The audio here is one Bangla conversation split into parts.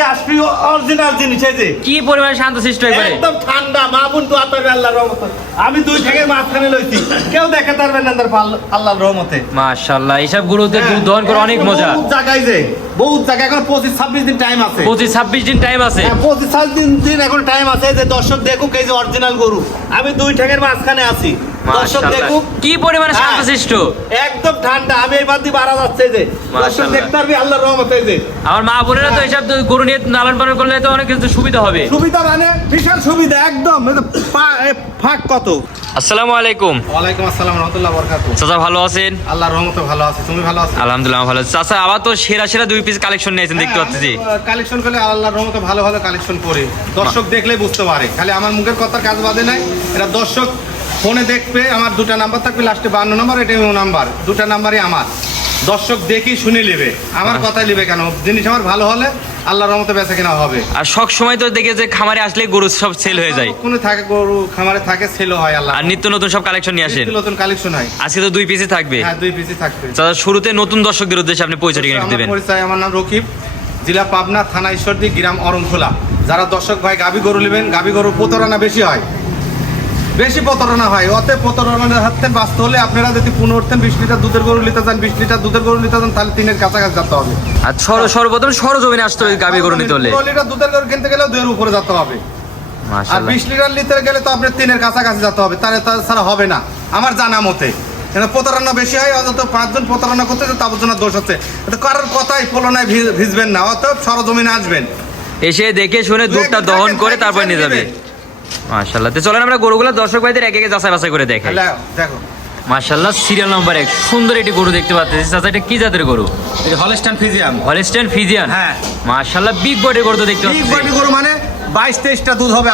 যাবি আসবি অরিজিনাল জিনিস। এই যে কি পরিমাণ শান্তশিষ্ট একবারে একদম ঠান্ডা মা বোন দোয়া করবে আল্লাহর রহমতে। আমি দুই ঠ্যাঙের মাঝখানে লইছি, কেউ দেখাতে পারবে না আল্লাহর রহমতে। মাশাআল্লাহ, এইসব গরুতে দুধ দহন করে অনেক মজা। বহুত জায়গায় যে বহুত জায়গায় এখন 25-26 দিন টাইম আছে। 25-26 দিন টাইম আছে। 25-26 দিন এখন টাইম আছে। যে দর্শক দেখুক এই যে অরিজিনাল গরু, আমি দুই ঠ্যাঙের মাঝখানে আছি। দর্শক দেখুক কি পরিমাণে শান্তশিষ্ট, একদম ঠান্ডা। আমি এই বাদ দিয়ে বাড়া যাচ্ছে যে দর্শক দেখতে পারবি আল্লাহর রহমতে। যে আমার মা বোনেরা তো এইসব গরু নিয়ে লালন পালন করলে তো অনেক কিছু সুবিধা হবে। সুবিধা মানে বিশাল সুবিধা একদম। ফাঁক কত। আসসালামু আলাইকুম। ওয়ালাইকুম আসসালাম ওয়া রাহমাতুল্লাহি ওয়া বারাকাতুহু। চাচা ভালো আছেন? আল্লাহর রহমতে ভালো আছি। তুমি ভালো আছো? আলহামদুলিল্লাহ ভালো আছি। চাচা আবার তো সেরা সেরা দুই পিস কালেকশন নিয়েছেন দেখতে পাচ্ছি। কালেকশন করলে আল্লাহর রহমতে ভালো ভালো কালেকশন করে দর্শক দেখলেই বুঝতে পারে। খালি আমার মুখের কথার কাজ বাদে নাই। এটা দর্শক ফোনে দেখবে। আমার দুটা নাম্বার থাকবে, লাস্টে 52 নাম্বার, এটা নাম্বার, দুটা নাম্বারই আমার। দর্শক দেখি শুনে নেবে, আমার কথাই নেবে। কেন জিনিস আমার ভালো হলে আল্লাহর রহমতে বেচা কিনা হবে। আর সব সময় তো দেখে যে খামারে আসলে গরু সব সেল হয়ে যায়। কোন থাকে গরু খামারে থাকে, সেল হয় আল্লাহ। আর নিত্য নতুন সব কালেকশন নিয়ে আসেন। নতুন কালেকশন হয়। আজকে তো দুই পিসই থাকবে। হ্যাঁ, দুই পিসই থাকবে। চাচা শুরুতে নতুন দর্শকদের উদ্দেশ্যে আপনি পরিচয় একটু দিবেন। পরিচয়, আমার নাম রকিব, জেলা পাবনা, থানা ঈশ্বরদী, গ্রাম অরণখোলা। যারা দর্শক ভাই গাভী গরু নেবেন, গাভী গরু প্রতারণা বেশি হয়, বেশি প্রতারণা হয়। অতএব প্রতারণার হাতে বাঁচতে হলে আপনারা যদি 15-20 লিটার দুধের গরু নিতে চান, 20 লিটার দুধের গরু নিতে চান, তাহলে 3-এর কাছাকাছি যেতে হবে। আর সর্বপ্রথম সরজমিনে আসতে হবে গাভী গরু নিতে হলে। 15 লিটার দুধের গরু কিনতে গেলেও 2-এর উপরে যেতে হবে। আর মাশাআল্লাহ 20 লিটার নিতে গেলে তো আপনার 3-এর কাছাকাছি যেতে হবে। তাছাড়া হবে না আমার জানা মতে। প্রতারণা বেশি হয়। অন্তত 5 জন প্রতারণা করতেছে, তার জন্য দোষ হচ্ছে। কারোর কথাই ফলনায় ভিজবেন না। অতএব সরজমিনে আসবেন, এসে দেখে শুনে দুধটা দহন করে তারপর নিয়ে যাবে। মাশাআল্লাহ, তো চলেন আমরা গরুগুলো দর্শক ভাইদের একে একে যাচাই বাছাই করে দেখাই। দেখো মাশাআল্লাহ, সিরিয়াল নাম্বার 1 সুন্দর একটি গরু দেখতে পাচ্ছি। চাচা এটা কি জাতের গরু? এই হলস্টাইন ফ্রিজিয়ান। হলস্টাইন ফ্রিজিয়ান, হ্যাঁ। মাশাআল্লাহ বিগ বডি গরু তো দেখতে বিগ পাচ্ছি। বডি গরু মানে 22-23টা দুধ হবে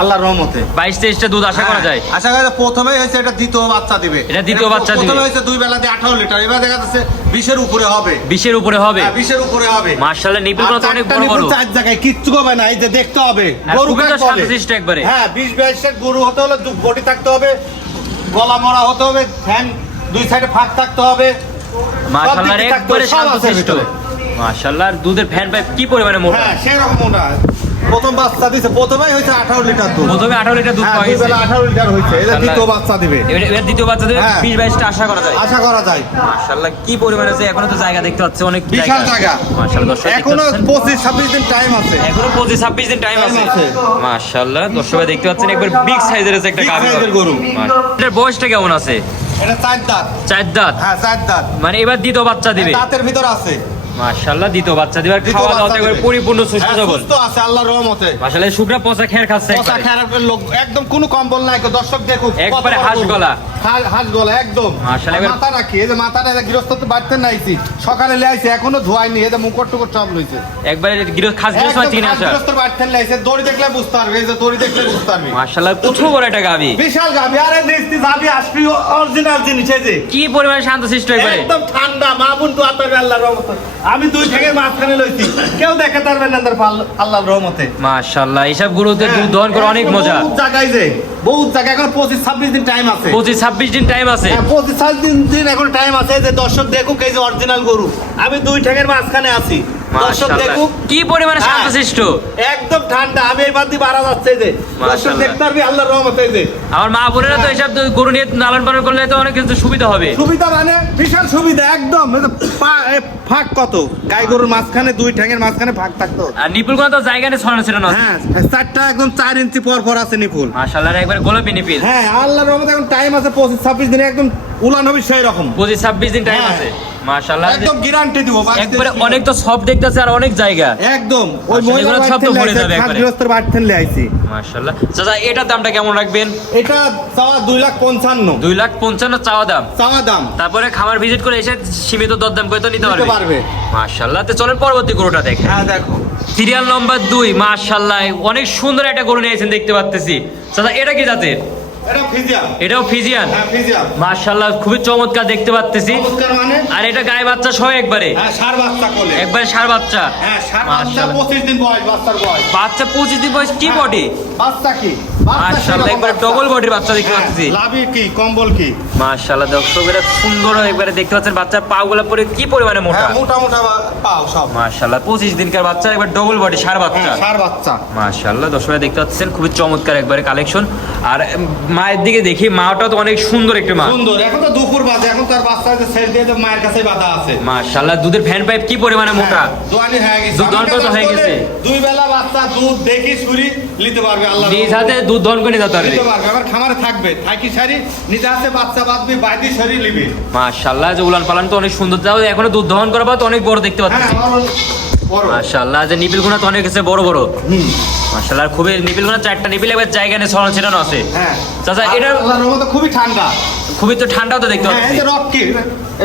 আল্লাহর রহমতে। 22-23টা দুধ আশা করা যায়। আশা করা যায়। প্রথমেই হয়েছে এটা দ্বিতীয় বাচ্চা দিবে। এটা দ্বিতীয় বাচ্চা দিবে। প্রথমে হয়েছে 2 বেলা দিয়ে 18 লিটার, এবার দেখা যাচ্ছে 20-এর উপরে হবে। 20-এর উপরে হবে। 20-এর উপরে হবে। মাশাআল্লাহ, নিপুলগুলো তো অনেক বড় বড়। 4 জায়গায় কিচ্ছু হবে না। এই যে দেখতে হবে গরু গরু তো শান্তশিষ্ট একবারে। হ্যাঁ, 20-22 গরু হতে হলে বডি থাকতে হবে, গলা মরা হতে হবে, ফ্যান 2 সাইডে ফাঁক থাকতে হবে। মাশাআল্লাহ একবারে শান্তশিষ্ট। মাশাআল্লাহ, আর দুধের ফ্যান পাইপ কি পরিমাণে মোটা। হ্যাঁ, সেই রকম মোটা। প্রথম বাচ্চা দিছে, প্রথমেই হয়েছে 18 লিটার দুধ। প্রথমে 18 লিটার দুধ হ্যাঁ, পাওয়া 2 গেছে। বেলা 18 লিটার হয়েছে। এটা দ্বিতীয় বাচ্চা দিবে। এবার দ্বিতীয় বাচ্চা দেবে, হ্যাঁ। 20-22টা আশা করা যায়। আশা করা যায়। মাশাআল্লাহ, কি পরিমাণে আছে। এখনো তো জায়গা দেখতে পাচ্ছি, অনেক বিশাল জায়গা। মাশাআল্লাহ, দর্শক এখনো 25-26 দিন টাইম আছে। এখনো 25-26 দিন টাইম আছে। মাশাআল্লাহ, দর্শক দেখতে পাচ্ছেন একবার বিগ সাইজের আছে একটা Big গাভী size এর গরু। এটার বয়সটা কেমন আছে? এটা 4 দাঁত। 4 দাঁত। হ্যাঁ, 4 দাঁত। মানে এবার দ্বিতীয় বাচ্চা দিবে। দাঁতের ভিতর আছে। মাশাআল্লাহ, দ্বিতীয় বাচ্চা দিবে। আর দ্বিতীয় খাওয়া দাওয়া বাচ্চা একবার দিবে। পরিপূর্ণ সুস্থ হ্যাঁ, সবল। সুস্থ আছে আল্লাহর রহমতে। মাশাআল্লাহ, শুকনা পচা খের খাচ্ছে পচা একবারে। খারাপের লোক একদম কোনো কম্বল নাই। দর্শক দেখুক একবারে হাঁস গলা। হাঁস গলা একদম। মাশাআল্লাহ, এবার- মাথা রাখি, এই যে মাথাটা গৃহস্থ তো বাড়তে নাইছি, সকালে লেআইছে, এখনো ধোয়াইনি। এই যে মুকুট টুকুট সব লইছে। একবারে খাস গিরস মানে তিন আসা। গৃহস্থ বাড়তে লাইছে, দড়ি দেখলে বুঝতে পারবে। এই যে দড়ি দেখলে বুঝতে পারবে। মাশাআল্লাহ, প্রচুর বড় একটা গাভী। বিশাল গাভী। আরে দেখতে যাবি আসবি অরিজিনাল জিনিস। এই যে কি পরিমাণে শান্তশিষ্ট একবারে। একদম ঠান্ডা মা বোন দোয়া করবে আল্লাহর রহমতে। আমি দুই ঠ্যাঙের মাঝখানে লইছি, কেউ দেখাতে পারবে না আল্লাহর রহমতে। মাশাআল্লাহ, এইসব গরুতে দুধ দহন করে অনেক মজা। বহুত জায়গায় যে বহুত জায়গায় এখন 25-26 দিন টাইম আছে। 25-26 দিন টাইম আছে। 25-26 দিন এখন টাইম আছে। যে দর্শক দেখুক এই যে অরিজিনাল গরু, আমি দুই ঠ্যাঙের মাঝখানে আছি। দর্শক মাশাআল্লাহ, দেখুক কি পরিমাণে শান্তশিষ্ট। একদম ঠান্ডা। আমি এই বাদ দিয়ে বাড়া যাচ্ছে যে দর্শক মাশাআল্লাহ। দেখতে পারবি আল্লাহর রহমতে। যে আমার মা বোনেরা তো এইসব গরু নিয়ে লালন পালন করলে তো অনেক কিছু সুবিধা হবে। সুবিধা মানে বিশাল সুবিধা একদম। ফাঁক কত। গাই গরুর মাঝখানে 2 ঠ্যাঙের মাঝখানে ফাঁক থাকতো। আর নিপুলগুলো তো জায়গা নিয়ে ছড়ানো ছিল না। হ্যাঁ, 4টা একদম 4 ইঞ্চি পর পর আছে নিপুল। মাশাআল্লাহ, একবার গোলাপি নিপিল। হ্যাঁ, আল্লাহর রহমতে এখন টাইম আছে 25-26 দিনে একদম উলান হবে সেই রকম। 25-26 দিন টাইম হ্যাঁ। আছে। মাশাআল্লাহ, একদম গ্যারান্টি দিব। একবারে অনেক তো সব দেখতেছে আর অনেক জায়গা। একদম ওই আসলে মহিলা এগুলো সব তো ভরে যাবে একবারে। গৃহস্থর বাড়ি থেকে আইছি। মাশাআল্লাহ, চাচা এটার দামটা কেমন রাখবেন? এটা চাওয়া 2,55,000 2,55,000 চাওয়া দাম। চাওয়া দাম। তারপরে খামার ভিজিট করে এসে সীমিত দরদাম করে তো নিতে নিতে পারবে। পারবে। মাশাআল্লাহ, তো চলেন পরবর্তী গরুটা দেখেন। হ্যাঁ, দেখো সিরিয়াল নম্বর 2। মাশাআল্লাহ, অনেক সুন্দর একটা গরু নিয়েছেন দেখতে পাচ্ছি। চাচা এটা কি জাতের? এটা ফিজিয়ান। এটাও ফিজিয়ান। হ্যাঁ, ফিজিয়ান। মাশাআল্লাহ, খুবই চমৎকার দেখতে পাচ্ছি। চমৎকার মানে আর এটা গায়ে বাচ্চা সহ একবারে। হ্যাঁ, ষাঁড় বাচ্চা কোলে। একবারে ষাঁড় বাচ্চা। হ্যাঁ, ষাঁড় বাচ্চা মাশাআল্লাহ। 25 দিন বয়স বাচ্চার বয়স। বাচ্চা 25 দিন বয়স। কি বডি? বাচ্চা কি মাশাআল্লাহ একবার ডবল বডির বাচ্চা দেখতে পাচ্ছি। লাভি কি কম্বল কি মাশাআল্লাহ দর্শক এটা সুন্দর একবারে দেখতে পাচ্ছেন বাচ্চার পাগুলা পরে কি পরিমাণে মোটা। হ্যাঁ, মোটা মোটা পাও সব। মাশাআল্লাহ 25 দিনকার বাচ্চা একবার ডবল বডি ষাঁড় বাচ্চা। ষাঁড় বাচ্চা। মাশাআল্লাহ দর্শকরা দেখতে পাচ্ছেন খুবই চমৎকার একবারে কালেকশন। আর মায়ের দিকে দেখি মাটা তো অনেক সুন্দর একটা মা। সুন্দর, এখন তো দুপুর বাজে, এখন তার বাচ্চা ছেড়ে দিয়ে তো মায়ের কাছে বাঁধা আছে। মাশাআল্লাহ দুধের ফ্যান পাইপ কি পরিমাণে মোটা। দোয়ানি হয়ে গেছে, দুধ দহন কত হয়ে গেছে? দুই বেলা বাচ্চা দুধ দেখি ছুরি নিতে পারবে আল্লাহ। নিজ হাতে দুধ দহন করে নিতে পারবে। নিতে পারবে, আমার খামারে থাকবে, থাকি সারি নিজে হাতে বাচ্চা বাঁধবি, বাইদি সারি নিবি। মাশাআল্লাহ যে উলান পালান তো অনেক সুন্দর, তাও এখনো দুধ দহন করা তো অনেক বড় দেখতে পাচ্ছি। মাশাআল্লাহ যে নিপিল গুনা তো অনেক আছে বড় বড়। মাশাআল্লাহ খুবই নিপিল গুনা, চারটা নিপিল একবার জায়গা নিয়ে ছড়ানো ছিটানো আছে। হ্যাঁ চাচা এটা আল্লাহর রহমতে খুবই ঠান্ডা, খুবই তো ঠান্ডাও তো দেখতে হ্যাঁ, পাচ্ছি। এই যে রকি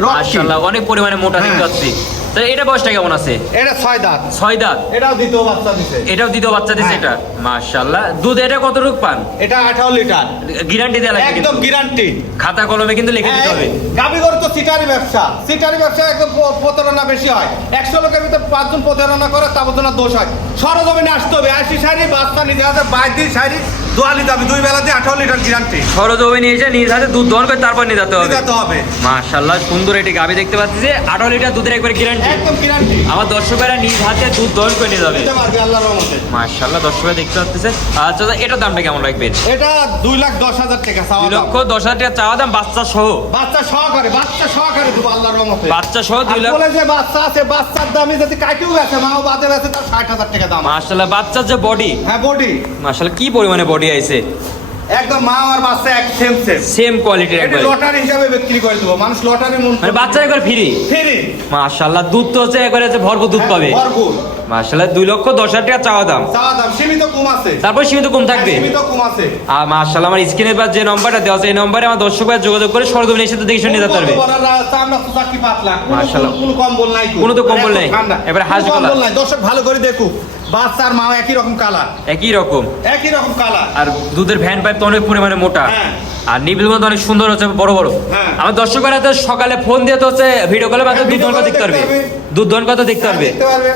মাশাআল্লাহ অনেক পরিমাণে মোটা দেখতে হ্যাঁ। পাচ্ছি। তো এটা বয়সটা কেমন আছে? এটা 6 দাঁত। 6 দাঁত। এটাও দ্বিতীয় বাচ্চা দিছে। এটাও দ্বিতীয় বাচ্চা দিছে। হ্যাঁ। এটা মাশাআল্লাহ দুধ এটা কতটুকু পান? এটা 18 লিটার গ্যারান্টি দেয়া লাগবে একদম কিন্তু। গ্যারান্টি। খাতা কলমে কিন্তু লিখে দিতে হবে। গাবি গরু তো সিটারি ব্যবসা, সিটারি ব্যবসা একদম প্রতারণা বেশি হয়। 100 লোকের ভিতরে 5 জন প্রতারণা করে, তা বলতো না দোষ হয়। সরজমিনে আসতে হবে, 80 সারি বাচ্চা নিজে হাতে 22 সারি দোয়ালি যাবে, দুই বেলাতে 18 লিটার গ্যারান্টি। সরজমিনে এসে নিজ হাতে দুধ দহন করে তারপর নিয়ে যেতে হবে। নিতে হবে। মাশাআল্লাহ সুন্দর একটি গাবি দেখতে পাচ্ছি যে 18 লিটার দুধের একবার গ্যারান্টি। একদম গ্যারান্টি। আমার দর্শকেরা নিজ হাতে দুধ দহন করে নিয়ে যাবে। নিতে পারবে আল্লাহর রহমতে। মাশাআল্লাহ দর্শকরা দেখতে পাচ্ছেন। আচ্ছা এটার দামটা কেমন রাখবেন? এটা 2,10,000 টাকা চাওয়া দাম। 2,10,000 টাকা চাওয়া দাম বাচ্চা সহ। বাচ্চা সহকারে দেবো আল্লাহর রহমতে। বাচ্চা সহ 2 আর লাখ। বলে যে বাচ্চা আছে, বাচ্চার দামই যদি কাটিও গেছে, মাও বাদে গেছে, তার 60,000 টাকা দাম। মাশাআল্লাহ বাচ্চার যে বডি, হ্যাঁ বডি মাশাআল্লাহ কি পরিমাণে বডি আইছে। একদম মা আর বাচ্চা এক সেম সেম কোয়ালিটির এটা একবার। লটারি হিসাবে বিক্রি করে দেবো, মানুষ লটারি মন মানে বাচ্চা একবার ফ্রি। ফ্রি। মাশাআল্লাহ দুধ তো হচ্ছে একবারে যে ভরপুর দুধ পাবে। ভরপুর। মাশাআল্লাহ 2,10,000 টাকা চাওয়া দাম। চাওয়া দাম সীমিত কম আছে। তারপর সীমিত কম থাকবে। সীমিত কম আছে। আর মাশাআল্লাহ আমার স্ক্রিনের পর যে নম্বরটা দেওয়া আছে এই নম্বরে আমার দর্শকরা যোগাযোগ করে সরজমিনে এসে দেখে শুনে নিতে পারবে। আমরা তো চাকরি পাতলা, মাশাআল্লাহ। কোনো কম্বল নাই, কোনো তো কম্বল নাই। এবারে হাঁস গলা। কম্বল নাই, দর্শক ভালো করে দেখুক, বাচ্চা আর মা একই রকম কালার, একই রকম কালার। আর দুধের ভ্যান পাইপ তো অনেক পরিমাণে মোটা। হ্যাঁ। আর নিবিলগুলো তো অনেক সুন্দর হচ্ছে, বড় বড়। হ্যাঁ। আমার দর্শকরা তো সকালে ফোন দিয়ে তো হচ্ছে ভিডিও কলে মাত্র হ্যাঁ, দুধ দহন কথা দেখতে পারবে। দুধ দহন কথা দেখতে পারবে। দেখতে পারবে।